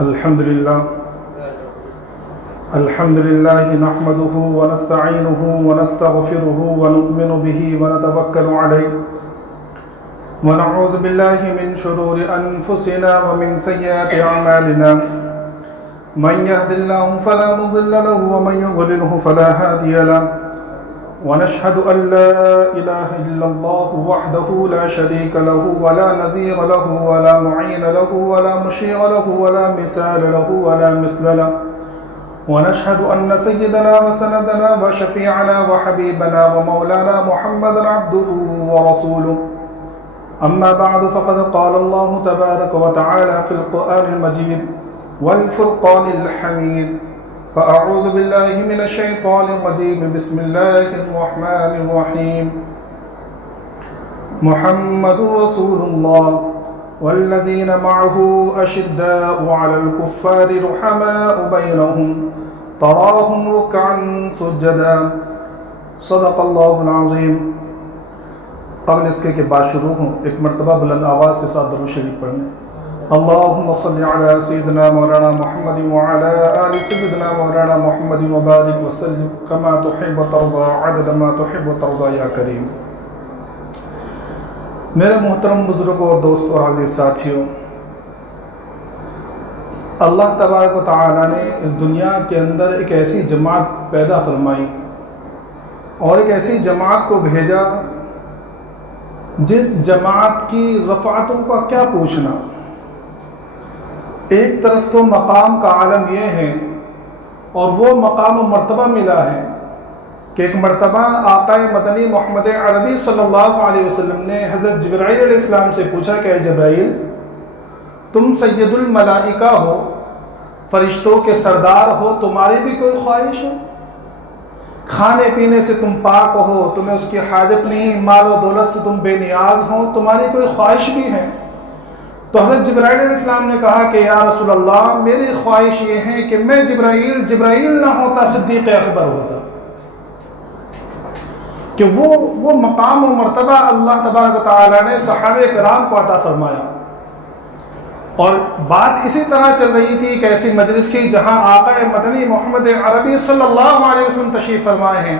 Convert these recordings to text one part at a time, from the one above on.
الحمد لله نحمده ونستعينه ونستغفره ونؤمن به ونتوكل عليه ونعوذ بالله من شرور أنفسنا ومن سيئات أعمالنا من يهد الله فلا مضل له ومن يضلله فلا هادي له ونشهد أن لا إله إلا الله وحده لا شريك له ولا نظير له ولا معين له ولا مشير له ولا مثال له ولا مثل له ونشهد أن سيدنا وسندنا وشفيعنا وحبيبنا ومولانا محمدا عبده ورسوله أما بعد فقد قال الله تبارك وتعالى في القرآن المجيد والفرقان الحميد فأعوذ بالله من الشيطان الرجيم بسم الله الرحمن الرحيم محمد رسول الله والذين معه أشداء على الكفار رحماء بينهم تراهم ركعا سجدا صدق الله العظيم. قبل اس کے بعد شروع ہوں ایک مرتبہ بلند آواز کے ساتھ درود شریف پڑھیں. اللهم صل على سيدنا مولانا محمد وعلى آل سيدنا مولانا محمد وبارك وسلم كما تحب وترضى عدد ما تحب وترضى يا کریم. میرے محترم بزرگوں اور دوست اور عزیز ساتھیوں، اللہ تبارک و تعالی نے اس دنیا کے اندر ایک ایسی جماعت پیدا فرمائی اور ایک ایسی جماعت کو بھیجا جس جماعت کی رفعتوں کا کیا پوچھنا. ایک طرف تو مقام کا عالم یہ ہے اور وہ مقام و مرتبہ ملا ہے کہ ایک مرتبہ آقا مدنی محمد عربی صلی اللہ علیہ وسلم نے حضرت جبرائیل علیہ السلام سے پوچھا کہ اے جبرائیل، تم سید الملائکہ ہو، فرشتوں کے سردار ہو، تمہاری بھی کوئی خواہش ہو؟ کھانے پینے سے تم پاک ہو، تمہیں اس کی حاجت نہیں، مال و دولت سے تم بے نیاز ہو، تمہاری کوئی خواہش بھی ہے؟ تو حضرت جبرائیل علیہ السلام نے کہا کہ یا رسول اللہ، میری خواہش یہ ہے کہ میں جبرائیل نہ ہوتا، صدیق اکبر ہوتا، کہ وہ مقام و مرتبہ اللہ تبارک و تعالی نے صحابہ کرام کو عطا فرمایا. اور بات اسی طرح چل رہی تھی کہ ایسی مجلس کی جہاں آقا مدنی محمد عربی صلی اللہ علیہ وسلم تشریف فرمائے ہیں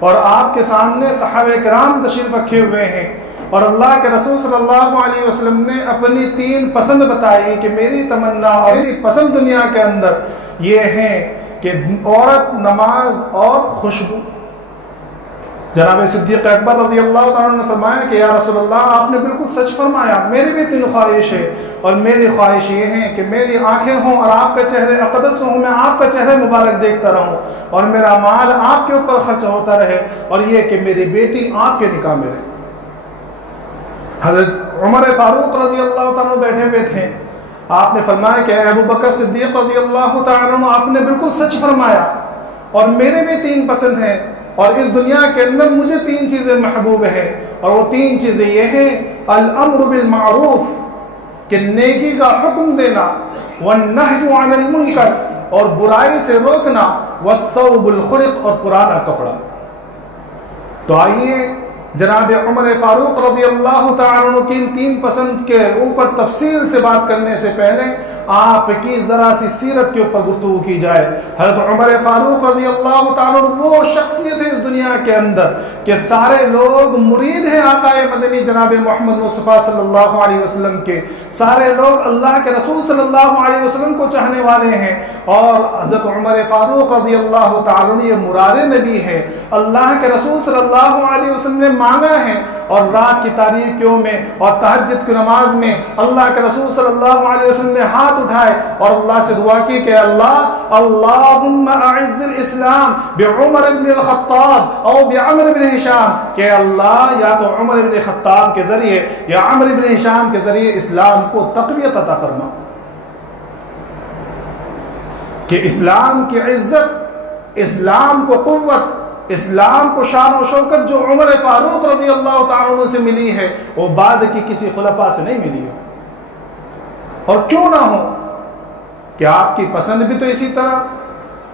اور آپ کے سامنے صحابہ کرام تشریف رکھے ہوئے ہیں، اور اللہ کے رسول صلی اللہ علیہ وسلم نے اپنی 3 پسند بتائی کہ میری تمنا اور میری پسند دنیا کے اندر یہ ہے کہ عورت، نماز اور خوشبو. جناب صدیق اکبر رضی اللہ تعالیٰ نے فرمایا کہ یا رسول اللہ، آپ نے بالکل سچ فرمایا، میری بھی 3 خواہش ہے، اور میری خواہش یہ ہے کہ میری آنکھیں ہوں اور آپ کا چہرے اقدس ہوں، میں آپ کا چہرہ مبارک دیکھتا رہوں، اور میرا مال آپ کے اوپر خرچ ہوتا رہے، اور یہ کہ میری بیٹی آپ کے نکاح میں رہے. حضرت عمر فاروق رضی اللہ تعالیٰ بیٹھے ہوئے تھے. آپ نے فرمایا کہ ابو بکر صدیق رضی اللہ تعالیٰ، آپ نے بالکل سچ فرمایا، اور میرے بھی 3 پسند ہیں، اور اس دنیا کے اندر مجھے 3 چیزیں محبوب ہیں، اور وہ 3 چیزیں یہ ہیں: الامر بالمعروف، کہ نیکی کا حکم دینا، والنہی عن المنکر، اور برائی سے روکنا، والثوب الخلق، اور پرانا کپڑا. تو آئیے جناب عمر فاروق رضی اللہ تعالیٰ عنہ کی 3 پسند کے اوپر تفصیل سے بات کرنے سے پہلے آپ کی ذرا سی سیرت کے اوپر گفتگو کی جائے. حضرت عمر فاروق رضی اللہ تعالیٰ عنہ وہ شخصیت ہے اس دنیا کے اندر کہ سارے لوگ مرید ہیں آقا مدنی جناب محمد مصطفیٰ صلی اللہ علیہ وسلم کے، سارے لوگ اللہ کے رسول صلی اللہ علیہ وسلم کو چاہنے والے ہیں، اور حضرت عمر فاروق رضی اللہ تعالیٰ عنہ یہ مراد نبی ہے. اللہ کے رسول صلی اللہ علیہ وسلم نے مانگا ہے، اور رات کی تاریکیوں میں اور تہجد کی نماز میں اللہ کے رسول صلی اللہ علیہ وسلم نے ہاتھ اٹھائے اور اللہ سے دعا کی کہ اللہ، اللہم اعز الاسلام بعمر بن الخطاب او بعمر بن ہشام، کہ اللہ یا تو عمر بن خطاب کے ذریعے یا عمر بن ہشام کے ذریعے اسلام کو تقویت عطا فرما، کہ اسلام کی عزت، اسلام کو قوت، اسلام کو شان و شوکت جو عمر فاروق رضی اللہ تعالیٰ عنہ سے ملی ہے وہ بعد کی کسی خلفاء سے نہیں ملی ہے. اور کیوں نہ ہو کہ آپ کی پسند بھی تو اسی طرح،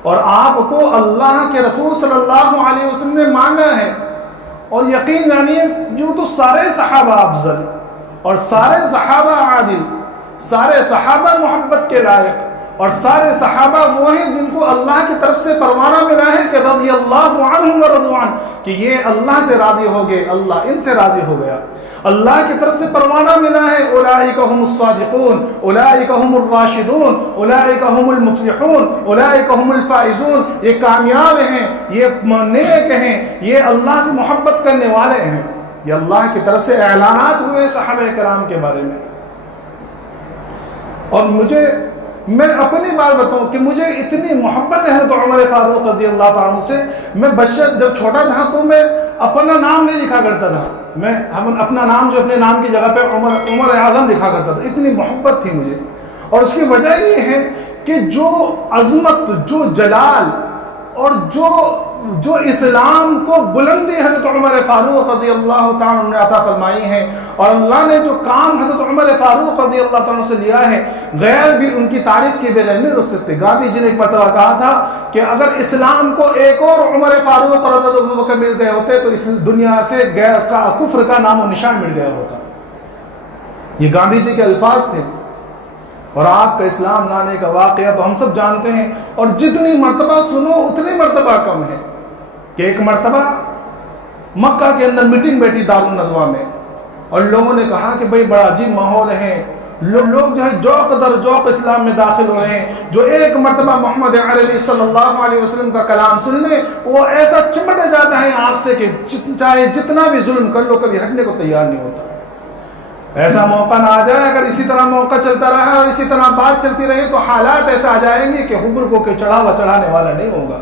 اور آپ کو اللہ کے رسول صلی اللہ علیہ وسلم نے مانگا ہے، اور یقین جانیے جو تو سارے صحابہ افضل اور سارے صحابہ عادل، سارے صحابہ محبت کے لائق، اور سارے صحابہ وہ ہیں جن کو اللہ کی طرف سے پروانہ ملا ہے کہ رضی اللہ عنہم ورضوا عنہ، کہ یہ اللہ سے راضی ہو گئے، اللہ ان سے راضی ہو گیا، اللہ کی طرف سے پروانہ ملا ہے۔ اولئک هم الصادقون، اولئک هم الراشدون، اولئک هم المفلحون، اولئک هم الفائزون، یہ کامیاب ہیں، یہ نیک ہیں، یہ اللہ سے محبت کرنے والے ہیں۔ یہ اللہ کی طرف سے اعلانات ہوئے صحابہ کرام کے بارے میں۔ اور میں اپنی بات بتاؤں کہ مجھے اتنی محبت ہے تو عمر فاروق رضی اللہ تعالیٰ عنہ سے، میں بچہ جب چھوٹا تھا تو میں اپنا نام نہیں لکھا کرتا تھا، میں اپنا نام جو اپنے نام کی جگہ پہ عمر اعظم لکھا کرتا تھا، اتنی محبت تھی مجھے۔ اور اس کی وجہ یہ ہے کہ جو عظمت، جو جلال اور جو اسلام کو بلندی حضرت عمر فاروق رضی اللہ تعالیٰ عنہ نے عطا فرمائی ہے، اور اللہ نے جو کام حضرت عمر فاروق رضی اللہ تعالیٰ عنہ سے لیا ہے، غیر بھی ان کی تعریف کے بغیر نہیں رک سکتے۔ گاندھی جی نے ایک مرتبہ کہا تھا کہ اگر اسلام کو ایک اور عمر فاروق رضی اللہ عنہ مل گئے ہوتے تو اس دنیا سے کفر کا نام و نشان مل گیا ہوتا۔ یہ گاندھی جی کے الفاظ تھے۔ اور آپ کا اسلام لانے کا واقعہ تو ہم سب جانتے ہیں، اور جتنی مرتبہ سنو اتنی مرتبہ کم ہے۔ کہ ایک مرتبہ مکہ کے اندر میٹنگ بیٹھی دارالندوہ میں، اور لوگوں نے کہا کہ بھئی بڑا عجیب ماحول ہے، لوگ جو ہے ذوق در ذوق اسلام میں داخل ہوئے ہیں، جو ایک مرتبہ محمد عربی صلی اللہ علیہ وسلم کا کلام سن لیں وہ ایسا چمٹ جاتا ہے آپ سے کہ چاہے جتنا بھی ظلم کر لو کبھی ہٹنے کو تیار نہیں ہوتا۔ ایسا موقع نہ آ جائے، اگر اسی طرح موقع چلتا رہا اور اسی طرح بات چلتی رہی تو حالات ایسے آ جائیں گے کہ حبر کو کہ چڑھاوا چڑھانے والا نہیں ہوگا۔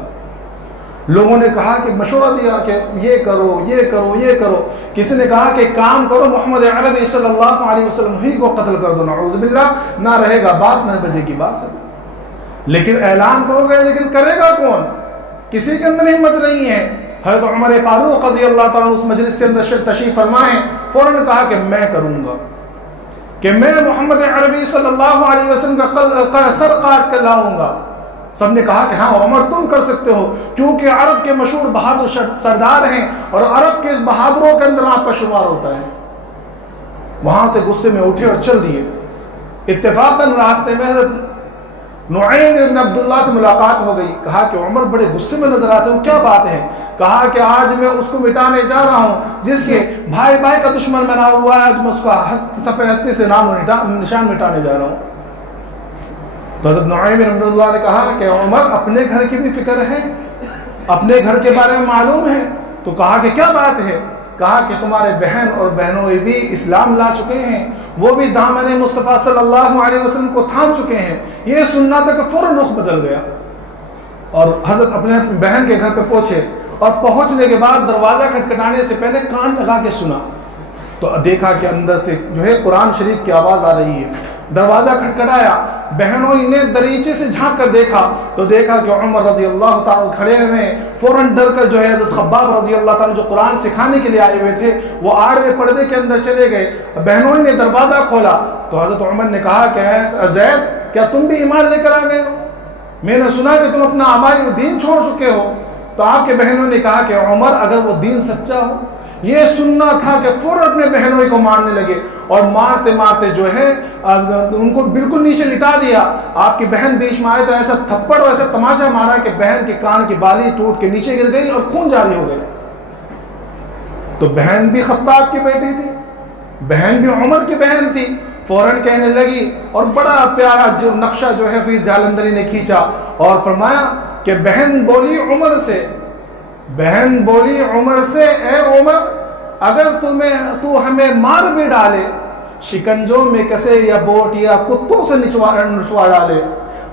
لوگوں نے کہا کہ مشورہ دیا کہ یہ کرو یہ کرو یہ کرو، کسی نے کہا کہ کام کرو محمد عربی صلی اللہ علیہ وسلم ہی کو قتل کر دو، نعوذ باللہ، نہ رہے گا باس نہ بجے گی باس۔ لیکن اعلان تو ہو گئے، لیکن کرے گا کون؟ کسی کے اندر ہمت نہیں ہے۔ حضرت عمر فاروق رضی اللہ تعالیٰ اس مجلس کے اندر تشریف فرمائیں، فوراً کہا کہ میں کروں گا، کہ میں محمد عربی صلی اللہ علیہ وسلم کا سر کاٹ کر لاؤں گا۔ سب نے کہا کہ ہاں عمر تم کر سکتے ہو، کیونکہ عرب کے مشہور بہادر سردار ہیں اور عرب کے بہادروں کے اندر آپ کا شمار ہوتا ہے۔ وہاں سے غصے میں اٹھے اور چل دیے۔ اتفاقاً راستے میں حضرت نعیم بن عبداللہ سے ملاقات ہو گئی۔ کہا کہ عمر بڑے غصے میں نظر آتے ہو، کیا بات ہے؟ کہا کہ آج میں اس کو مٹانے جا رہا ہوں جس کے بھائی بھائی کا دشمن بنا ہوا ہے، آج میں اس کا صفحہ ہستی سے نام و نشان مٹانے جا رہا ہوں۔ تو حضرت نعیم بن عبداللہ نے کہا کہ عمر اپنے گھر کی بھی فکر ہے، اپنے گھر کے بارے میں معلوم ہے؟ تو کہا کہ کیا بات ہے؟ کہا کہ تمہارے بہن اور بہنوئی بھی اسلام لا چکے ہیں، وہ بھی دامن مصطفیٰ صلی اللہ علیہ وسلم کو تھام چکے ہیں۔ یہ سننا تھا کہ فوراً رخ بدل گیا، اور حضرت اپنے بہن کے گھر پہ پہنچے، اور پہنچنے کے بعد دروازہ کھٹکھٹانے سے پہلے کان لگا کے سنا، تو دیکھا کہ اندر سے جو ہے قرآن شریف کی آواز آ رہی ہے۔ دروازہ کھٹکھٹایا، بہنوں نے دریچے سے جھانک کر دیکھا تو دیکھا کہ عمر رضی اللہ تعالیٰ کھڑے ہوئے ہیں۔ فوراً ڈر کر جو ہے حضرت خباب رضی اللہ تعالیٰ جو قرآن سکھانے کے لیے آئے ہوئے تھے وہ آڑے پردے کے اندر چلے گئے۔ بہنوں نے دروازہ کھولا تو حضرت عمر نے کہا کہ زید کیا تم بھی ایمان لے کر آ گئے ہو؟ میں نے سنا کہ تم اپنا آبائی دین چھوڑ چکے ہو۔ تو آپ کے بہنوں نے کہا کہ عمر اگر وہ دین سچا ہو، یہ سننا تھا کہ فوراً اپنے بہنوں کو مارنے لگے، اور مارتے مارتے جو ہے ان کو بالکل نیچے لٹا دیا۔ آپ کی بہن بیچ میں آئے تو ایسا تھپڑ اور ایسا تماچا مارا کہ بہن کے کان کی بالی ٹوٹ کے نیچے گر گئی اور خون جاری ہو گیا۔ تو بہن بھی خطاب کی بیٹی تھی، بہن بھی عمر کی بہن تھی، فوراً کہنے لگی، اور بڑا پیارا جو نقشہ جو ہے پھر جالندری نے کھینچا اور فرمایا کہ بہن بولی عمر سے اے عمر اگر تو ہمیں مار بھی ڈالے، شکنجوں میں کسے یا بوٹ یا کتوں سے نچوا ڈالے،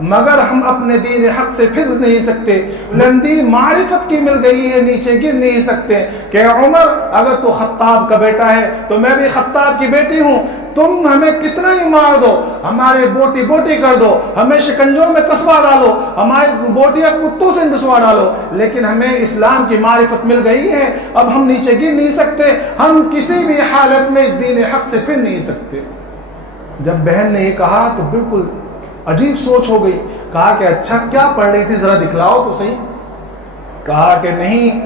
مگر ہم اپنے دین حق سے پھر نہیں سکتے۔ بلندی معرفت کی مل گئی ہے، نیچے گر نہیں سکتے۔ کہ عمر اگر تو خطاب کا بیٹا ہے تو میں بھی خطاب کی بیٹی ہوں، تم ہمیں کتنا ہی مار دو، ہمارے بوٹی بوٹی کر دو، ہمیں شکنجوں میں کسوا ڈالو، ہماری بوٹیاں کتوں سے نسوا ڈالو، لیکن ہمیں اسلام کی معرفت مل گئی ہے، اب ہم نیچے گر نہیں سکتے، ہم کسی بھی حالت میں اس دین حق سے پھر نہیں سکتے۔ جب بہن نے یہ کہا تو بالکل عجیب سوچ ہو گئی۔ کہا کہ اچھا کیا پڑھ رہی تھی، ذرا دکھلاؤ تو صحیح۔ کہا کہ نہیں،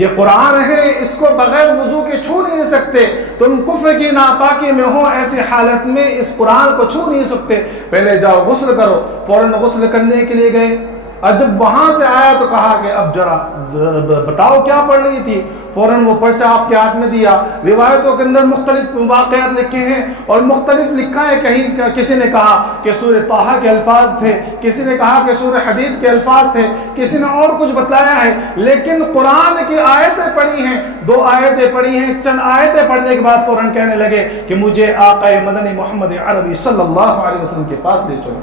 یہ قرآن ہے، اس کو بغیر وضو کے چھو نہیں سکتے. تم کفر کی ناپاکی میں ہو، ایسی حالت میں اس قرآن کو چھو نہیں سکتے. پہلے جاؤ غسل کرو. فوراً غسل کرنے کے لیے گئے. اور جب وہاں سے آیا تو کہا کہ اب ذرا بتاؤ کیا پڑھ رہی تھی. فوراً وہ پرچہ آپ کے ہاتھ میں دیا. روایتوں کے اندر مختلف واقعات لکھے ہیں اور مختلف لکھا ہے. کہیں کسی نے کہا کہ سورہ طٰہٰ کے الفاظ تھے، کسی نے کہا کہ سورہ حدید کے الفاظ تھے، کسی نے اور کچھ بتلایا ہے. لیکن قرآن کی آیتیں پڑھی ہیں، 2 آیتیں پڑھی ہیں. چند آیتیں پڑھنے کے بعد فوراً کہنے لگے کہ مجھے آقا مدنی محمد عربی صلی اللہ علیہ وسلم کے پاس لے چلو.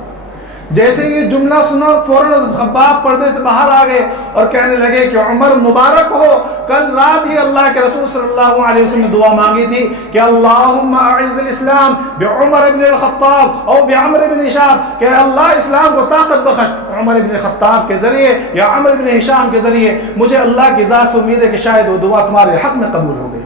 جیسے یہ جملہ سنا فوراً خباب پردے سے باہر آ گئے اور کہنے لگے کہ عمر مبارک ہو، کل رات ہی اللہ کے رسول صلی اللہ علیہ وسلم نے دعا مانگی تھی کہ اللہم اعز الاسلام بعمر بن الخطاب او بعمر بن ہشام، کہ اللہ اسلام کو طاقت بخش عمر بن خطاب کے ذریعے یا عمر بن ہشام کے ذریعے. مجھے اللہ کی ذات سے امید ہے کہ شاید وہ دعا تمہارے حق میں قبول ہو گئی.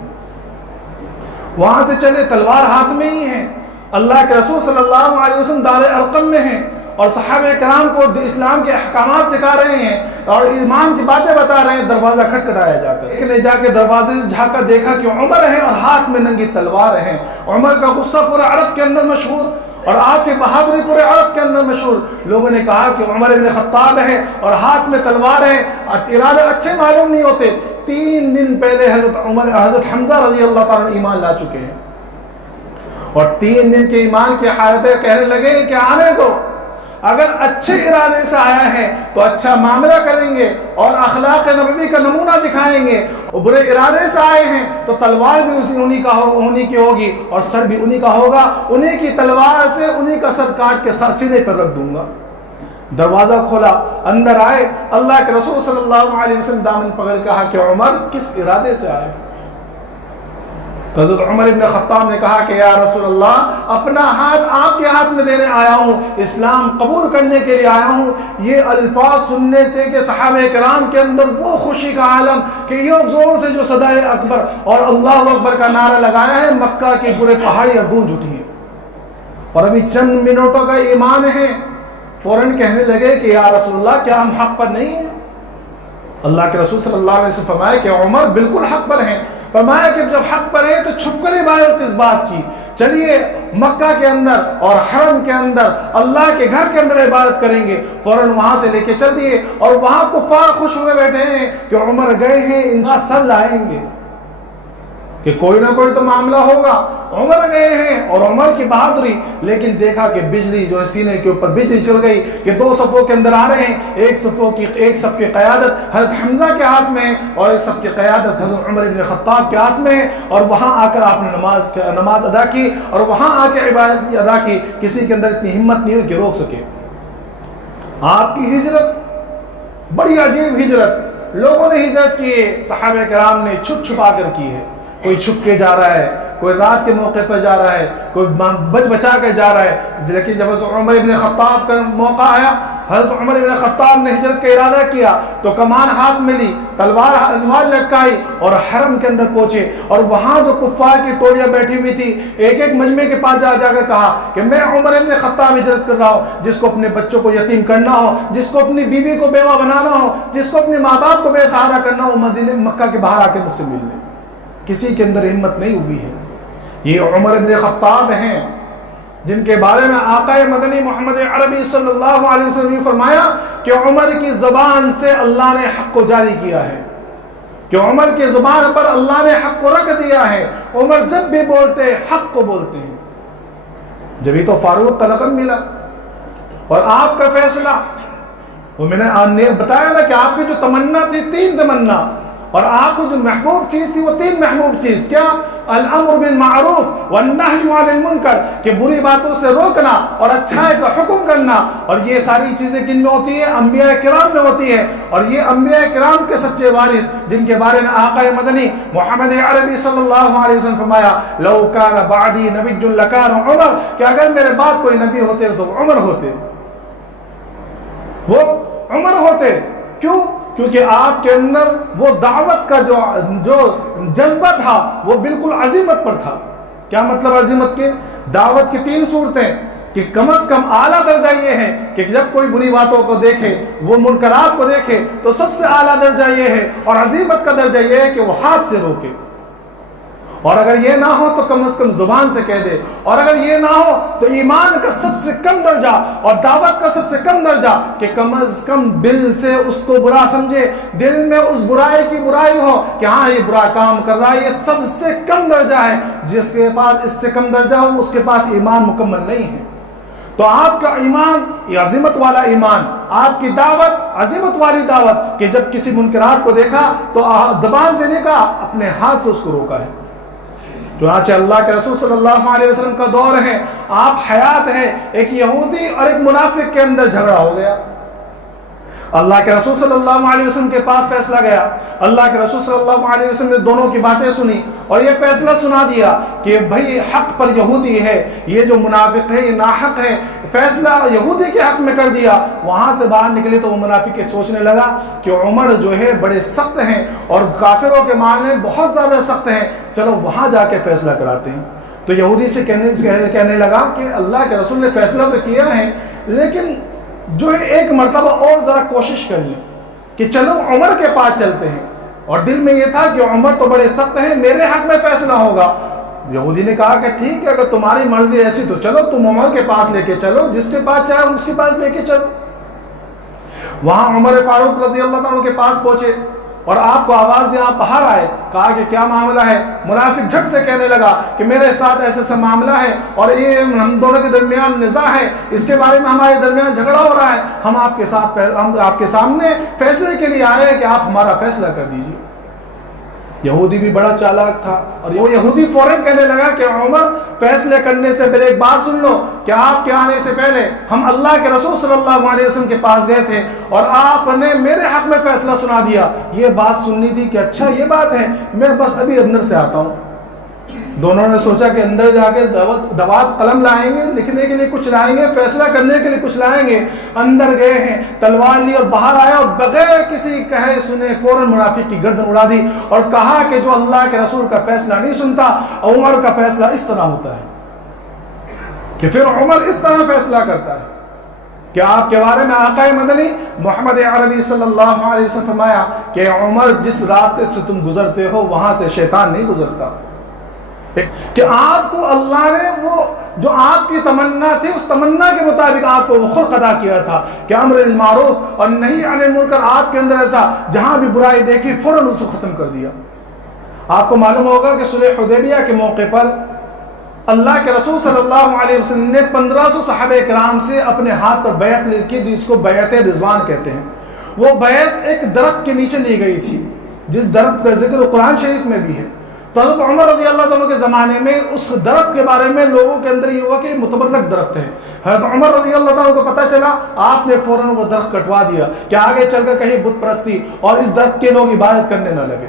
وہاں سے چلے، تلوار ہاتھ میں ہی ہے. اللہ کے رسول صلی اللہ علیہ وسلم دار ارقم میں ہیں اور صحابہ کرام کو اسلام کے احکامات سکھا رہے ہیں اور ایمان کی باتیں بتا رہے ہیں. دروازہ کھٹکھٹایا جا کر ایک نے جا کے دروازے سے جھانکا، دیکھا کہ عمر ہے اور ہاتھ میں ننگی تلوار ہے. عمر کا غصہ پورے عرب کے اندر مشہور اور آپ کی بہادری پورے عرب کے اندر مشہور. لوگوں نے کہا کہ عمر بن خطاب ہے اور ہاتھ میں تلوار ہے. ارادے اچھے معلوم نہیں ہوتے. 3 دن پہلے حضرت حمزہ رضی اللہ تعالیٰ عنہ ایمان لا چکے ہیں اور 3 دن کے ایمان کی حالتیں کہنے لگے کہ آنے دو. اگر اچھے ارادے سے آیا ہے تو اچھا معاملہ کریں گے اور اخلاق نبوی کا نمونہ دکھائیں گے. اور برے ارادے سے آئے ہیں تو تلوار بھی انہی کی ہوگی اور سر بھی انہی کا ہوگا. انہی کی تلوار سے انہی کا سر کاٹ کے سر سینے پر رکھ دوں گا. دروازہ کھولا، اندر آئے. اللہ کے رسول صلی اللہ علیہ وسلم دامن پکڑ کہا کہ عمر کس ارادے سے آئے؟ حضرت عمر بن خطاب نے کہا کہ یا رسول اللہ، اپنا ہاتھ آپ کے ہاتھ میں دینے آیا ہوں، اسلام قبول کرنے کے لیے آیا ہوں. یہ الفاظ سننے تھے کہ صحابہ کرام کے اندر وہ خوشی کا عالم کہ یہ زور سے جو صدائے اکبر اور اللہ اکبر کا نعرہ لگایا ہے، مکہ کی پورے پہاڑیاں گونج اٹھی ہیں اور ابھی چند منٹوں کا ایمان ہے. فوراً کہنے لگے کہ یا رسول اللہ، کیا ہم حق پر نہیں ہیں؟ اللہ کے رسول صلی اللہ علیہ وسلم فرمایا کہ عمر بالکل حق پر ہیں. فرمایا کہ جب حق پر ہے تو چھپ کر عبادت اس بات کی. چلیے مکہ کے اندر اور حرم کے اندر اللہ کے گھر کے اندر عبادت کریں گے. فوراً وہاں سے لے کے چل دیے اور وہاں کفار خوش ہوئے بیٹھے ہیں کہ عمر گئے ہیں، ان کا سر لائیں گے کہ کوئی نہ کوئی تو معاملہ ہوگا. عمر گئے ہیں اور عمر کی بہادری. لیکن دیکھا کہ بجلی جو ہے سینے کے اوپر بجلی چل گئی کہ 2 صفوں کے اندر آ رہے ہیں. ایک صف کی قیادت حضرت حمزہ کے ہاتھ میں ہے اور ایک صف کی قیادت حضرت عمر بن خطاب کے ہاتھ میں ہے. اور وہاں آ کر آپ نے نماز ادا کی اور وہاں آ کے عبادت ادا کی. کسی کے اندر اتنی ہمت نہیں ہوئی کہ روک سکے. آپ کی ہجرت بڑی عجیب ہجرت. لوگوں نے ہجرت کی ہے، صحابہ کرام نے چھپ چھپا کر کی ہے. کوئی چھپ کے جا رہا ہے، کوئی رات کے موقع پر جا رہا ہے، کوئی بچا کے جا رہا ہے. لیکن جب حضرت عمر بن خطاب کا موقع آیا، حضرت عمر بن خطاب نے ہجرت کا ارادہ کیا تو کمان ہاتھ میں لی، تلوار لٹکائی اور حرم کے اندر پہنچے. اور وہاں جو کفار کی ٹولیاں بیٹھی ہوئی تھی، ایک مجمع کے پاس جا کر کہا کہ میں عمر بن خطاب ہجرت کر رہا ہوں. جس کو اپنے بچوں کو یتیم کرنا ہو، جس کو اپنی بیوی کو بیوہ بنانا ہو، جس کو اپنے ماں باپ کو بے سہارا کرنا ہو، مکہ کے باہر آ کے مجھ سے مل لیں. کسی کے اندر ہمت نہیں ہوئی ہے. یہ عمر بن خطاب ہیں جن کے بارے میں آقا مدنی محمد عربی صلی اللہ علیہ وسلم نے فرمایا کہ عمر کی زبان سے اللہ نے حق کو جاری کیا ہے، کہ عمر کی زبان پر اللہ نے حق کو رکھ دیا ہے. عمر جب بھی بولتے حق کو بولتے ہیں. جبھی تو فاروق کا لقب ملا اور آپ کا فیصلہ. وہ میں نے بتایا نا کہ آپ کی جو تمنا تھی 3 تمنا اور آپ کو جو محبوب چیز تھی وہ 3 محبوب چیز. کیا؟ الامر بالمعروف والنہی عن المنکر، کہ بری باتوں سے روکنا اور اچھائی کا حکم کرنا. اور یہ ساری چیزیں کن میں ہوتی ہے؟ انبیاء کرام میں ہوتی ہے. اور یہ انبیاء کرام کے سچے وارث جن کے بارے میں آقا مدنی محمد عربی صلی اللہ علیہ وسلم فرمایا لو کان بعدی نبی لکان عمر، کہ اگر میرے بعد کوئی نبی ہوتے تو عمر ہوتے، وہ عمر ہوتے. کیوں؟ کیونکہ آپ کے اندر وہ دعوت کا جو جذبہ تھا وہ بالکل عظمت پر تھا. کیا مطلب عظمت کے؟ دعوت کی 3 صورتیں. کہ کم از کم اعلیٰ درجہ یہ ہے کہ جب کوئی بری باتوں کو دیکھے، وہ منکرات کو دیکھے، تو سب سے اعلیٰ درجہ یہ ہے اور عزیمت کا درجہ یہ ہے کہ وہ ہاتھ سے روکے، اور اگر یہ نہ ہو تو کم از کم زبان سے کہہ دے، اور اگر یہ نہ ہو تو ایمان کا سب سے کم درجہ اور دعوت کا سب سے کم درجہ کہ کم از کم دل سے اس کو برا سمجھے، دل میں اس برائی کی برائی ہو کہ ہاں یہ برا کام کر رہا ہے، یہ سب سے کم درجہ ہے۔ جس کے پاس اس سے کم درجہ ہو اس کے پاس ایمان مکمل نہیں ہے۔ تو آپ کا ایمان یہ عظمت والا ایمان، آپ کی دعوت عظمت والی دعوت کہ جب کسی منکرات کو دیکھا تو زبان سے نہیں کہا، اپنے ہاتھ سے اس کو روکا ہے۔ چنانچہ اللہ کے رسول صلی اللہ علیہ وسلم کا دور ہے، آپ حیات ہیں، ایک یہودی اور ایک منافق کے اندر جھگڑا ہو گیا۔ اللہ کے رسول صلی اللہ علیہ وسلم کے پاس فیصلہ گیا، اللہ کے رسول صلی اللہ علیہ وسلم نے دونوں کی باتیں سنی اور یہ فیصلہ سنا دیا کہ بھائی حق پر یہودی ہے، یہ جو منافق ہے یہ ناحق ہے، فیصلہ یہودی کے حق میں کر دیا۔ وہاں سے باہر نکلے تو وہ منافق یہ سوچنے لگا کہ عمر جو ہے بڑے سخت ہیں اور کافروں کے معاملے بہت زیادہ سخت ہیں، چلو وہاں جا کے فیصلہ کراتے ہیں۔ تو یہودی سے کہنے لگا کہ اللہ کے رسول نے فیصلہ تو کیا ہے، لیکن جو ہے ایک مرتبہ اور ذرا کوشش کر لیں کہ چلو عمر کے پاس چلتے ہیں۔ اور دل میں یہ تھا کہ عمر تو بڑے سخت ہیں، میرے حق میں فیصلہ ہوگا۔ یہودی نے کہا کہ ٹھیک ہے، اگر تمہاری مرضی ایسی تو چلو، تم عمر کے پاس لے کے چلو، جس کے پاس چاہے اس کے پاس لے کے چلو۔ وہاں عمر فاروق رضی اللہ عنہ کے پاس پہنچے اور آپ کو آواز دیا، آپ باہر آئے، کہا کہ کیا معاملہ ہے؟ منافق جھٹ سے کہنے لگا کہ میرے ساتھ ایسے ایسا معاملہ ہے اور یہ ہم دونوں کے درمیان نزاع ہے، اس کے بارے میں ہمارے درمیان جھگڑا ہو رہا ہے، ہم آپ کے سامنے فیصلے کے لیے آئے ہیں کہ آپ ہمارا فیصلہ کر دیجیے۔ یہودی بھی بڑا چالاک تھا اور وہ یہودی فوراً کہنے لگا کہ عمر فیصلے کرنے سے پہلے ایک بات سن لو کہ آپ کے آنے سے پہلے ہم اللہ کے رسول صلی اللہ علیہ وسلم کے پاس گئے تھے اور آپ نے میرے حق میں فیصلہ سنا دیا۔ یہ بات سننی تھی کہ اچھا یہ بات ہے، میں بس ابھی اندر سے آتا ہوں۔ دونوں نے سوچا کہ اندر جا کے دوات قلم لائیں گے، لکھنے کے لیے کچھ لائیں گے، فیصلہ کرنے کے لیے کچھ لائیں گے۔ اندر گئے ہیں، تلوار لی اور باہر آیا اور بغیر کسی کہے سنے فوراً منافق کی گردن اڑا دی اور کہا کہ جو اللہ کے رسول کا فیصلہ نہیں سنتا، عمر کا فیصلہ اس طرح ہوتا ہے کہ پھر عمر اس طرح فیصلہ کرتا ہے کہ آپ کے بارے میں آقا مدنی محمد عربی صلی اللہ علیہ وسلم فرمایا کہ عمر جس راستے سے تم گزرتے ہو وہاں سے شیطان نہیں گزرتا، کہ آپ کو اللہ نے وہ جو آپ کی تمنا تھی اس تمنا کے مطابق آپ کو وہ خلق عطا کیا تھا کہ امر بالمعروف اور نہی عن المنکر آپ کے اندر ایسا جہاں بھی برائی دیکھی فوراً اس کو ختم کر دیا۔ آپ کو معلوم ہوگا کہ صلح حدیبیہ کے موقع پر اللہ کے رسول صلی اللہ علیہ وسلم نے 1500 صحابہ کرام سے اپنے ہاتھ پر بیعت لکھی، جس کو بیعت رضوان کہتے ہیں۔ وہ بیعت ایک درخت کے نیچے لی گئی تھی جس درخت کا ذکر قرآن شریف میں بھی ہے۔ تو حضرت عمر رضی اللہ عنہ کے زمانے میں اس درخت کے بارے میں لوگوں کے اندر یہ ہوا کہ متبرک درخت ہے۔ حضرت عمر رضی اللہ عنہ کو پتہ چلا، آپ نے فوراً وہ درخت کٹوا دیا کہ آگے چل کر کہیں بت پرستی اور اس درخت کے لوگ عبادت کرنے نہ لگے،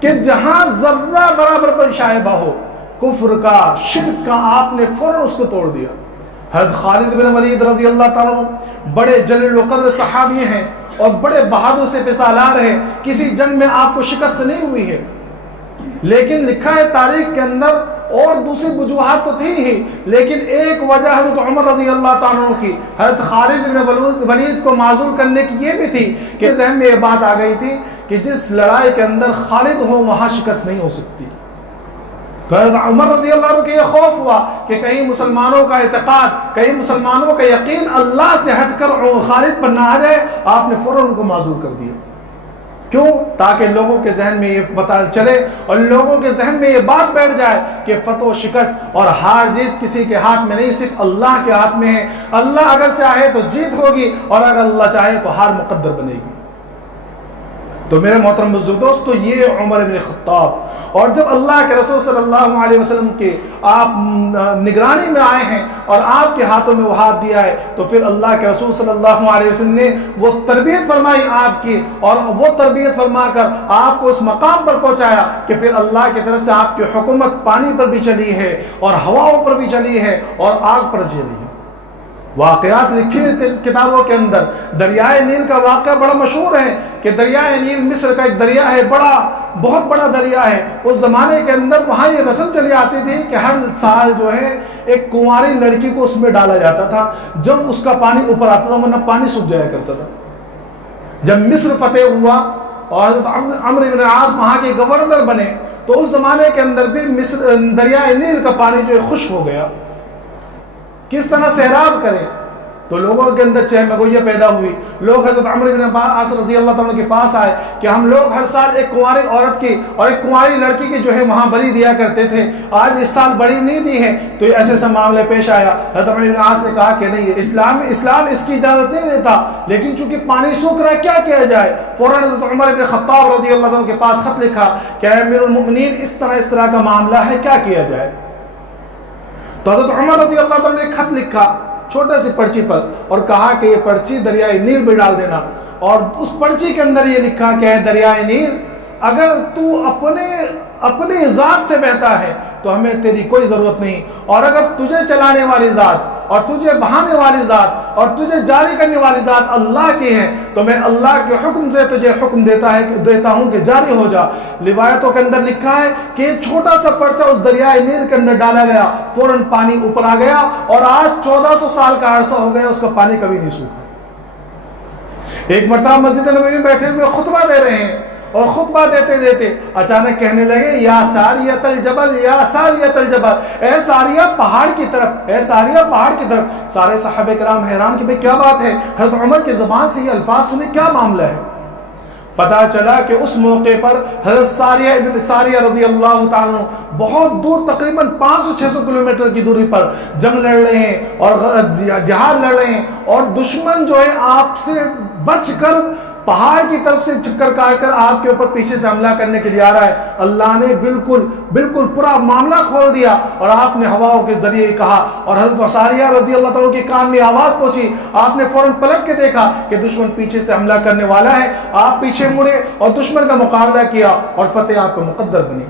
کہ جہاں ذرہ برابر پر شائبہ ہو کفر کا، شرک کا، آپ نے فوراً اس کو توڑ دیا۔ حضرت خالد بن ولید رضی اللہ تعالیٰ عنہ بڑے جلیل القدر صحابی ہیں اور بڑے بہادر سے پسالار ہیں، کسی جنگ میں آپ کو شکست نہیں ہوئی ہے، لیکن لکھا ہے تاریخ کے اندر اور دوسری وجوہات تو تھی ہی، لیکن ایک وجہ حضرت عمر رضی اللہ تعالیٰ عنہ کی حضرت خالد بن ولید کو معذور کرنے کی یہ بھی تھی کہ ذہن میں یہ بات آ گئی تھی کہ جس لڑائی کے اندر خالد ہو وہاں شکست نہیں ہو سکتی۔ تو حضرت عمر رضی اللہ عنہ کے یہ خوف ہوا کہ کہیں مسلمانوں کا اعتقاد، کہیں مسلمانوں کا یقین اللہ سے ہٹ کر خالد پر نہ آ جائے، آپ نے فوراً ان کو معذور کر دیا۔ کیوں؟ تاکہ لوگوں کے ذہن میں یہ پتہ چلے اور لوگوں کے ذہن میں یہ بات بیٹھ جائے کہ فتح و شکست اور ہار جیت کسی کے ہاتھ میں نہیں، صرف اللہ کے ہاتھ میں ہے۔ اللہ اگر چاہے تو جیت ہوگی اور اگر اللہ چاہے تو ہار مقدر بنے گی۔ تو میرے محترم بزرگ دوستو، یہ عمر بن خطاب، اور جب اللہ کے رسول صلی اللہ علیہ وسلم کے آپ نگرانی میں آئے ہیں اور آپ کے ہاتھوں میں وہ ہاتھ دیا ہے، تو پھر اللہ کے رسول صلی اللہ علیہ وسلم نے وہ تربیت فرمائی آپ کی، اور وہ تربیت فرما کر آپ کو اس مقام پر پہنچایا کہ پھر اللہ کی طرف سے آپ کی حکومت پانی پر بھی چلی ہے اور ہواؤں پر بھی چلی ہے اور آگ پر چلی ہے۔ واقعات لکھی کتابوں کے اندر دریائے نیل کا واقعہ بڑا مشہور ہے کہ دریائے نیل مصر کا ایک دریا ہے، بہت بڑا دریا ہے۔ اس زمانے کے اندر وہاں یہ رسم چلی آتی تھی کہ ہر سال جو ہے ایک کنواری لڑکی کو اس میں ڈالا جاتا تھا جب اس کا پانی اوپر آتا تھا، ورنہ پانی سوکھ جایا کرتا تھا۔ جب مصر فتح ہوا اور حضرت عمرو بن عاص وہاں کے گورنر بنے تو اس زمانے کے اندر بھی مصر دریائے نیل کا پانی جو ہے خشک ہو گیا۔ کس طرح سیراب کریں؟ تو لوگوں کے اندر چہمگوئیاں پیدا ہوئی۔ لوگ حضرت عمرو بن عاص رضی اللہ تعالیٰ کے پاس آئے کہ ہم لوگ ہر سال ایک کنواری عورت کی اور ایک کنواری لڑکی کی جو ہے وہاں بری دیا کرتے تھے، آج اس سال بری نہیں دی ہے۔ تو ایسے سے معاملے پیش آیا۔ حضرت عمرو بن عاص نے کہا کہ نہیں، اسلام اس کی اجازت نہیں دیتا، لیکن چونکہ پانی سوکھ رہا ہے کیا کیا جائے؟ فوراً حضرت عمر بن خطاب رضی اللہ عنہ کے پاس خط لکھا کہ اے امیر المؤمنین، اس طرح کا معاملہ ہے، کیا کیا جائے؟ تو حضرت عمر رضی اللہ عنہ نے خط لکھا چھوٹا سی پرچی پر اور کہا کہ یہ پرچی دریائے نیل میں ڈال دینا، اور اس پرچی کے اندر یہ لکھا کہ اے دریائے نیل، اگر تو اپنے ذات سے بہتا ہے تو ہمیں تیری کوئی ضرورت نہیں، اور اگر تجھے چلانے والی ذات اور تجھے بہانے والی ذات اور تجھے جاری کرنے والی ذات اللہ کی ہے تو میں اللہ کے حکم سے تجھے حکم دیتا ہوں کہ جاری ہو جا۔ روایتوں کے اندر لکھا ہے کہ ایک چھوٹا سا پرچہ اس دریائے نیل کے اندر ڈالا گیا، فوراً پانی اوپر آ گیا، اور آج 1400 سال کا عرصہ ہو گیا اس کا پانی کبھی نہیں سوکھا۔ ایک مرتبہ مسجد نبوی میں بیٹھے ہوئے خطبہ دے رہے ہیں، اور خطبہ دیتے دیتے اچانک کہنے لگے یا ساریۃ الجبل، یا ساریۃ الجبل، اے ساریہ پہاڑ کی طرف، اے ساریہ پہاڑ کی طرف۔ سارے صحابہ کرام حیران کہ بھئی کیا بات ہے، حضرت عمر کی زبان سے یہ الفاظ سنے، کیا معاملہ ہے؟ پتا چلا کہ اس موقع پر حضرت ساریہ رضی اللہ تعالیٰ بہت دور، تقریباً 500-600 کلومیٹر کی دوری پر جنگ لڑ رہے ہیں اور جہاد لڑ رہے ہیں، اور دشمن جو ہے آپ سے بچ کر پہاڑ کی طرف سے چکر کاٹ کر آپ کے اوپر پیچھے سے حملہ کرنے کے لیے آ رہا ہے۔ اللہ نے بالکل پورا معاملہ کھول دیا، اور آپ نے ہواؤں کے ذریعے کہا، اور حضرت ساریہ رضی اللہ تعالیٰ کے کان میں آواز پہنچی، آپ نے فوراً پلٹ کے دیکھا کہ دشمن پیچھے سے حملہ کرنے والا ہے، آپ پیچھے مڑے اور دشمن کا مقابلہ کیا، اور فتح آپ کا مقدر بنی۔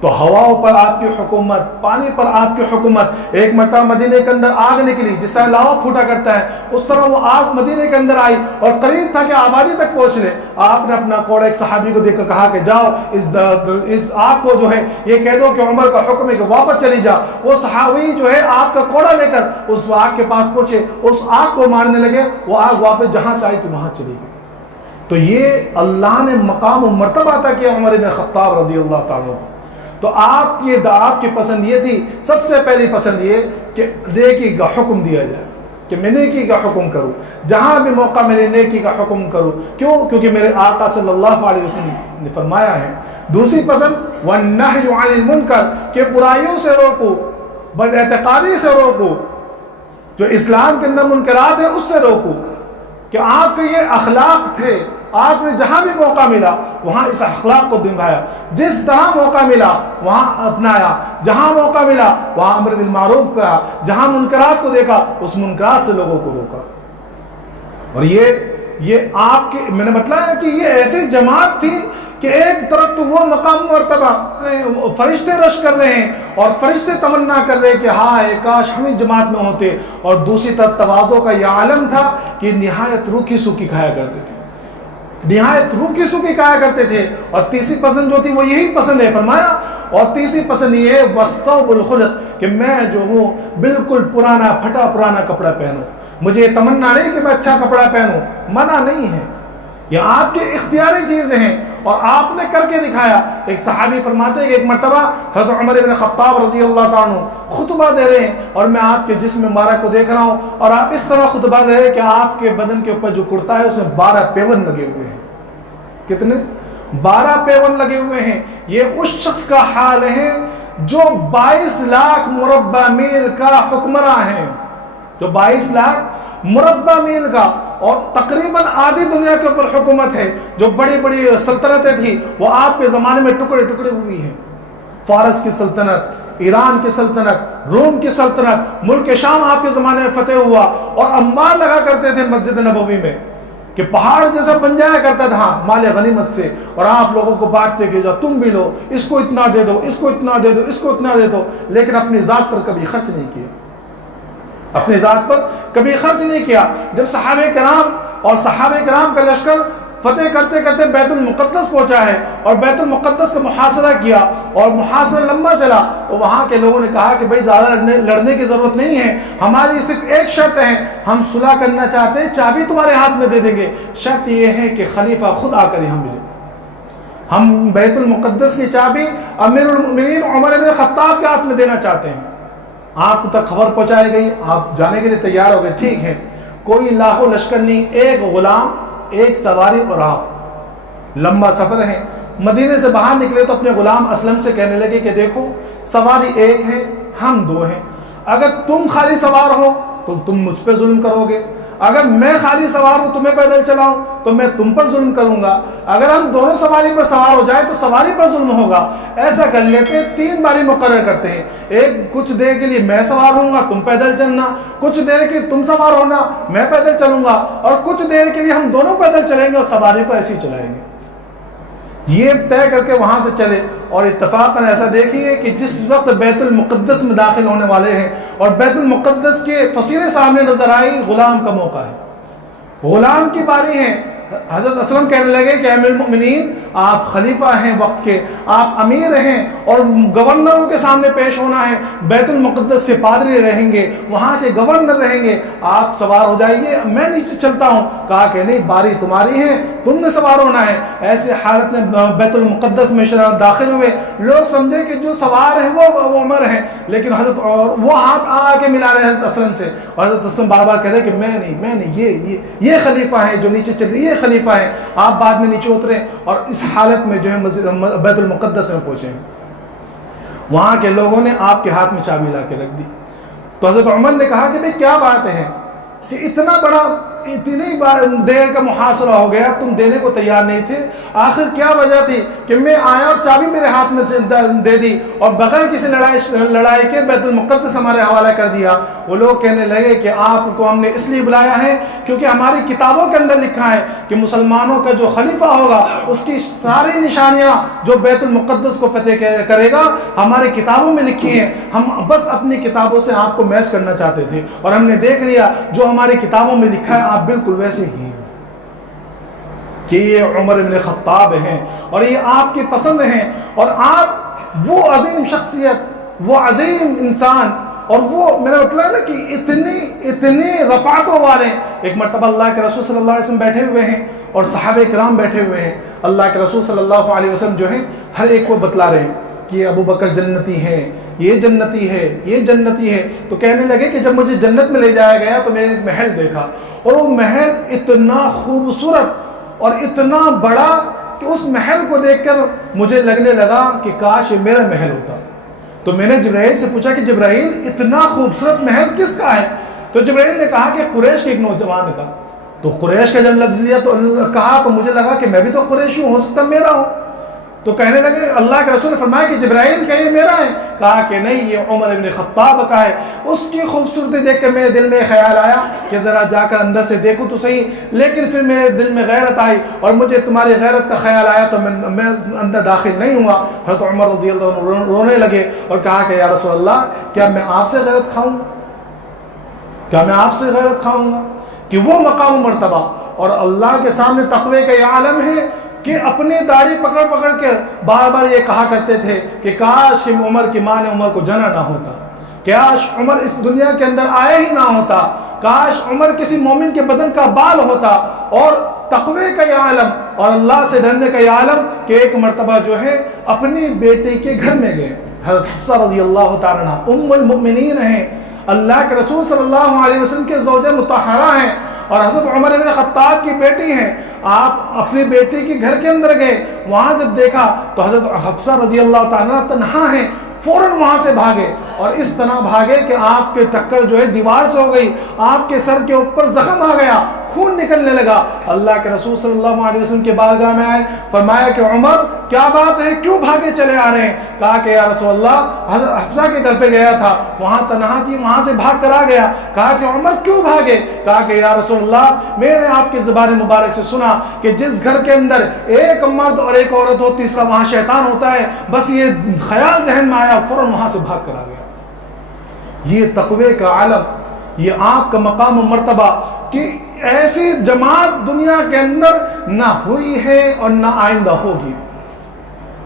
تو ہواؤں پر آپ کی حکومت، پانی پر آپ کی حکومت۔ ایک مرتبہ مدینے کے اندر آگ نکلی، جس طرح لاوا پھوٹا کرتا ہے اس طرح وہ آگ مدینے کے اندر آئی، اور قریب تھا کہ آبادی تک پہنچ لے۔ آپ نے اپنا کوڑا ایک صحابی کو دیکھ کر کہا کہ جاؤ اس آگ کو جو ہے یہ کہہ دو کہ عمر کا حکم ہے کہ واپس چلی جا۔ وہ صحابی جو ہے آگ کا کوڑا لے کر اس آگ کے پاس پہنچے، اس آگ کو مارنے لگے، وہ آگ واپس جہاں سے آئی تو وہاں چلی گئی۔ تو یہ اللہ نے مقام و مرتبہ عطا کیا عمر بن خطاب رضی اللہ تعالیٰ۔ تو آپ کی پسند یہ تھی، سب سے پہلی پسند یہ کہ نیکی کا حکم دیا جائے، کہ میں نیکی کا حکم کروں، جہاں بھی موقع ملے نیکی کا حکم کروں۔ کیوں؟ کیونکہ میرے آقا صلی اللہ علیہ وسلم نے فرمایا ہے۔ دوسری پسند والنہی عن المنکر، کہ برائیوں سے روکو، بد اعتقادی سے روکو، جو اسلام کے اندر منکرات ہیں اس سے روکو، کہ آپ کے یہ اخلاق تھے، آپ نے جہاں بھی موقع ملا وہاں اس اخلاق کو نبھایا، جس طرح موقع ملا وہاں اپنایا، جہاں موقع ملا وہاں امر بالمعروف کہا، جہاں منکرات کو دیکھا اس منکرات سے لوگوں کو روکا۔ اور یہ آپ کے، میں نے بتلایا کہ یہ ایسی جماعت تھی کہ ایک طرف تو وہ مقام مرتبہ فرشتے رش کر رہے ہیں اور فرشتے تمنا کر رہے ہیں کہ ہائے کاش ہم اس جماعت میں ہوتے، اور دوسری طرف تواضع کا یہ عالم تھا کہ نہایت روکھی سوکھی کھایا کرتے تھے، نہایت روکھی سوکھی کھایا کرتے تھے۔ اور تیسری پسند جو تھی وہ یہی پسند ہے، فرمایا، اور تیسری پسند یہ ہے والثوب الخلق، کہ میں جو ہوں بالکل پرانا پھٹا پرانا کپڑا پہنوں، مجھے تمنا نہیں کہ میں اچھا کپڑا پہنوں، منع نہیں ہے، یہ آپ کی اختیاری چیزیں ہیں اور آپ نے کر کے دکھایا۔ ایک صحابی فرماتے ہیں کہ ایک مرتبہ حضرت عمر بن خطاب رضی اللہ تعالیٰ خطبہ دے رہے ہیں اور میں آپ کے جسم مبارک کو دیکھ رہا ہوں، اور آپ اس طرح خطبہ دے رہے ہیں کہ آپ کے بدن کے اوپر جو کرتا ہے اس میں 12 پیون لگے ہوئے ہیں۔ کتنے؟ 12 پیون لگے ہوئے ہیں۔ یہ اس شخص کا حال ہے جو 22 لاکھ مربع میل کا حکمراں ہے، جو 22 لاکھ مربع میل کا، اور تقریباً آدھی دنیا کے اوپر حکومت ہے۔ جو بڑی بڑی سلطنتیں تھیں وہ آپ کے زمانے میں ٹکڑے ٹکڑے ہوئی ہیں، فارس کی سلطنت، ایران کی سلطنت، روم کی سلطنت، ملک شام آپ کے زمانے میں فتح ہوا، اور انبار لگا کرتے تھے مسجد نبوی میں کہ پہاڑ جیسا بن جایا کرتا تھا مال غنیمت سے، اور آپ لوگوں کو بانٹتے کہ جو تم بھی لو، اس کو اتنا دے دو، اس کو اتنا دے دو، اس کو اتنا دے دو، لیکن اپنی ذات پر کبھی خرچ نہیں کیا، اپنی ذات پر کبھی خرچ نہیں کیا۔ جب صحابہ کرام اور صحابہ کرام کا لشکر فتح کرتے کرتے بیت المقدس پہنچا ہے اور بیت المقدس کا محاصرہ کیا اور محاصرہ لمبا چلا، تو وہاں کے لوگوں نے کہا کہ بھئی زیادہ لڑنے کی ضرورت نہیں ہے، ہماری صرف ایک شرط ہے، ہم صلح کرنا چاہتے ہیں، چابی تمہارے ہاتھ میں دے دیں گے، شرط یہ ہے کہ خلیفہ خود آ کر یہاں ملے۔ ہم بیت المقدس کی چابی امیر المؤمنین عمر بن خطاب کے ہاتھ میں دینا چاہتے ہیں۔ آپ تک خبر پہنچائی گئی، آپ جانے کے لیے تیار ہو گئے، ٹھیک ہے، کوئی لاکھوں لشکر نہیں، ایک غلام، ایک سواری اور آپ، لمبا سفر ہے۔ مدینے سے باہر نکلے تو اپنے غلام اسلم سے کہنے لگے کہ دیکھو سواری ایک ہے، ہم دو ہیں، اگر تم خالی سوار ہو تو تم مجھ پہ ظلم کرو گے، اگر میں خالی سوار ہوں تمہیں پیدل چلاؤں تو میں تم پر ظلم کروں گا، اگر ہم دونوں سواری پر سوار ہو جائے تو سواری پر ظلم ہوگا۔ ایسا کر لیتے ہیں، 3 باری مقرر کرتے ہیں، ایک کچھ دیر کے لیے میں سوار ہوں گا، تم پیدل چلنا، کچھ دیر کے لیے تم سوار ہونا، میں پیدل چلوں گا، اور کچھ دیر کے لیے ہم دونوں پیدل چلیں گے اور سواری کو ایسے ہی چلائیں گے۔ یہ طے کر کے وہاں سے چلے، اور اتفاقاً ایسا دیکھیے کہ جس وقت بیت المقدس میں داخل ہونے والے ہیں اور بیت المقدس کے فصیلے سامنے نظر آئی، غلام کا موقع ہے، غلام کی باری ہے۔ حضرت اسلم کہنے لگے کہ امیر المؤمنین آپ خلیفہ ہیں وقت کے، آپ امیر ہیں اور گورنروں کے سامنے پیش ہونا ہے، بیت المقدس کے پادری رہیں گے، وہاں کے گورنر رہیں گے، آپ سوار ہو جائیے، میں نیچے چلتا ہوں۔ کہا کہ نہیں، باری تمہاری ہے، تم نے سوار ہونا ہے۔ ایسے حالت میں بیت المقدس میں داخل ہوئے، لوگ سمجھے کہ جو سوار ہیں وہ عمر ہیں، لیکن حضرت وہ ہاتھ آ کے ملا رہے حضرت اسلم سے، اور حضرت اسلم بار بار کہہ رہے کہ میں نہیں، یہ خلیفہ ہے جو نیچے چل رہی ہے، خلیفہ ہے، آپ بعد میں نیچے اترے، اور اس حالت میں جو ہے بیت المقدس میں پہنچے۔ وہاں کے لوگوں نے آپ کے ہاتھ میں چابی لا کے رکھ دی، تو حضرت عمر نے کہا کہ بھئی کیا بات ہے کہ اتنا بڑا، اتنی دیر کا محاصرہ ہو گیا، تم دینے کو تیار نہیں تھے، آخر کیا وجہ تھی کہ میں آیا اور چابی میرے ہاتھ میں دے دی اور بغیر کسی لڑائی کے بیت المقدس ہمارے حوالہ کر دیا؟ وہ لوگ کہنے لگے کہ آپ کو ہم نے اس لیے بلایا ہے کیونکہ ہماری کتابوں کے اندر لکھا ہے کہ مسلمانوں کا جو خلیفہ ہوگا اس کی ساری نشانیاں جو بیت المقدس کو فتح کرے گا ہماری کتابوں میں لکھی ہیں، ہم بس اپنی کتابوں سے آپ کو میچ کرنا چاہتے تھے، اور ہم نے دیکھ لیا جو ہماری کتابوں میں لکھا ہے آپ بالکل ویسے ہی ہیں کہ یہ عمر بن خطاب ہیں اور یہ آپ کی پسند ہیں، اور آپ وہ عظیم شخصیت، وہ عظیم انسان، اور وہ میرا مطلب ہے نا کہ اتنے رفعتوں والے۔ ایک مرتبہ اللہ کے رسول صلی اللہ علیہ وسلم بیٹھے ہوئے ہیں اور صحابہ کرام بیٹھے ہوئے ہیں، اللہ کے رسول صلی اللہ علیہ وسلم جو ہیں ہر ایک کو بتلا رہے ہیں کہ ابو بکر جنتی ہے، یہ جنتی ہے، یہ جنتی ہے۔ تو کہنے لگے کہ جب مجھے جنت میں لے جایا گیا تو میں نے ایک محل دیکھا، اور وہ محل اتنا خوبصورت اور اتنا بڑا کہ اس محل کو دیکھ کر مجھے لگنے لگا کہ کاش یہ میرا محل ہوتا۔ تو میں نے جبرائیل سے پوچھا کہ جبرائیل اتنا خوبصورت محل کس کا ہے؟ تو جبرائیل نے کہا کہ قریش کے ایک نوجوان کا۔ تو قریش کا جب لفظ لیا تو کہا تو مجھے لگا کہ میں بھی تو قریشی ہوں، ہو سکتا میرا ہوں۔ تو کہنے لگے اللہ کے رسول نے فرمایا کہ جبرائیل کہ یہ میرا ہے؟ کہا کہ نہیں، یہ عمر بن خطاب کا ہے۔ اس کی خوبصورتی دیکھ کر میرے دل میں خیال آیا کہ ذرا جا کر اندر سے دیکھوں تو صحیح، لیکن پھر میرے دل میں غیرت آئی اور مجھے تمہاری غیرت کا خیال آیا تو میں اندر داخل نہیں ہوا۔ حضرت عمر رضی اللہ عنہ رونے لگے اور کہا کہ یا رسول اللہ کیا میں آپ سے غیرت کھاؤں گا؟ کیا میں آپ سے غیرت کھاؤں گا؟ کہ وہ مقام و مرتبہ اور اللہ کے سامنے تقوی کا یہ عالم ہے کہ اپنی داڑھی پکڑ پکڑ کے بار بار یہ کہا کرتے تھے کہ کاش کہ عمر کی ماں نے عمر کو جنا نہ ہوتا، کاش عمر اس دنیا کے اندر آیا ہی نہ ہوتا، کاش عمر کسی مومن کے بدن کا بال ہوتا۔ اور تقوی کا یہ عالم اور اللہ سے ڈرنے کا یہ عالم کہ ایک مرتبہ جو ہے اپنی بیٹی کے گھر میں گئے، حضرت حفصہ رضی اللہ تعالیٰ عنہ ام المؤمنین ہیں، اللہ کے رسول صلی اللہ علیہ وسلم کے زوجہ مطہرہ ہیں اور حضرت عمر بن خطاب کی بیٹی ہیں۔ آپ اپنی بیٹی کے گھر کے اندر گئے، وہاں جب دیکھا تو حضرت حفصہ رضی اللہ تعالیٰ تنہا ہیں، فوراً وہاں سے بھاگے، اور اس طرح بھاگے کہ آپ کے ٹکر جو ہے دیوار سے ہو گئی، آپ کے سر کے اوپر زخم آ گیا، خون نکلنے لگا۔ اللہ کے رسول صلی اللہ علیہ وسلم کے بارگاہ میں آئے، فرمایا کہ عمر کیا بات ہے، کیوں بھاگے چلے آ رہے ہیں؟ کہا کہ یا رسول اللہ حضرت حفصہ کے گھر پہ گیا تھا، وہاں تنہا تھی، وہاں سے بھاگ کر آ گیا۔ کہا کہ عمر کیوں بھاگے؟ کہا کہ یا رسول اللہ میں نے آپ کی زبان مبارک سے سنا کہ جس گھر کے اندر ایک مرد اور ایک عورت ہو، تیسرا وہاں شیطان ہوتا ہے، بس یہ خیال ذہن میں آیا، فوراً وہاں سے بھاگ کر آ گیا۔ یہ تقوی کا عالم، یہ آپ کا مقام و مرتبہ کہ ایسی جماعت دنیا کے اندر نہ ہوئی ہے اور نہ آئندہ ہوگی۔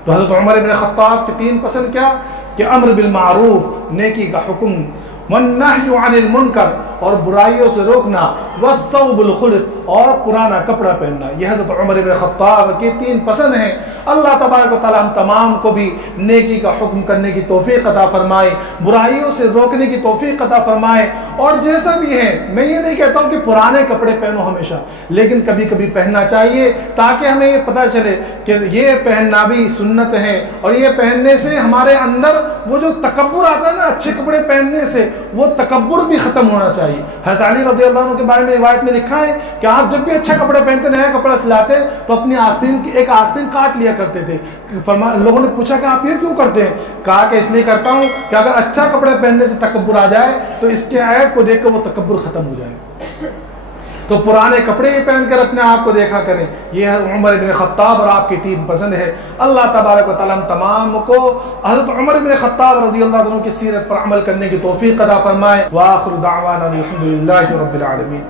تو حضرت عمر بن خطاب کے 3 پسند کیا کہ امر بالمعروف، نیکی کا حکم، والنہی عن المنکر، اور برائیوں سے روکنا، والثوب الخلق، اور پرانا کپڑا پہننا۔ یہ حضرت عمر بن خطاب کے 3 پسند ہیں۔ اللہ تبارک و تعالی ہم تمام کو بھی نیکی کا حکم کرنے کی توفیق عطا فرمائے، برائیوں سے روکنے کی توفیق عطا فرمائے۔ اور جیسا بھی ہے، میں یہ نہیں کہتا ہوں کہ پرانے کپڑے پہنو ہمیشہ، لیکن کبھی کبھی پہننا چاہیے تاکہ ہمیں یہ پتہ چلے کہ یہ پہننا بھی سنت ہے، اور یہ پہننے سے ہمارے اندر وہ جو تکبر آتا ہے نا اچھے کپڑے پہننے سے، وہ تکبر بھی ختم ہونا چاہیے۔ حضرت علی رضی اللہ عنہ کے بارے میں روایت میں لکھا ہے کہ آپ جب بھی اچھا کپڑے پہنتے، نیا کپڑا سلاتے، تو اپنی آستین کی ایک آستین کاٹ لیا کرتے تھے۔ لوگوں نے پوچھا کہ آپ یہ کیوں کرتے ہیں؟ کہا کہ اس لیے کرتا ہوں کہ اگر اچھا کپڑے پہننے سے تکبر آ جائے تو اس کے عیب کو دیکھ کر وہ تکبر ختم ہو جائے۔ تو پرانے کپڑے ہی پہن کر اپنے آپ کو دیکھا کریں۔ یہ عمر بن خطاب اور آپ کی 3 پسند ہے۔ اللہ تبارک و تعالی ہم تمام کو حضرت عمر بن خطاب رضی اللہ عنہ کی سیرت پر عمل کرنے کی توفیق عطا فرمائے۔ وآخر دعوانا الحمد للہ رب العالمین۔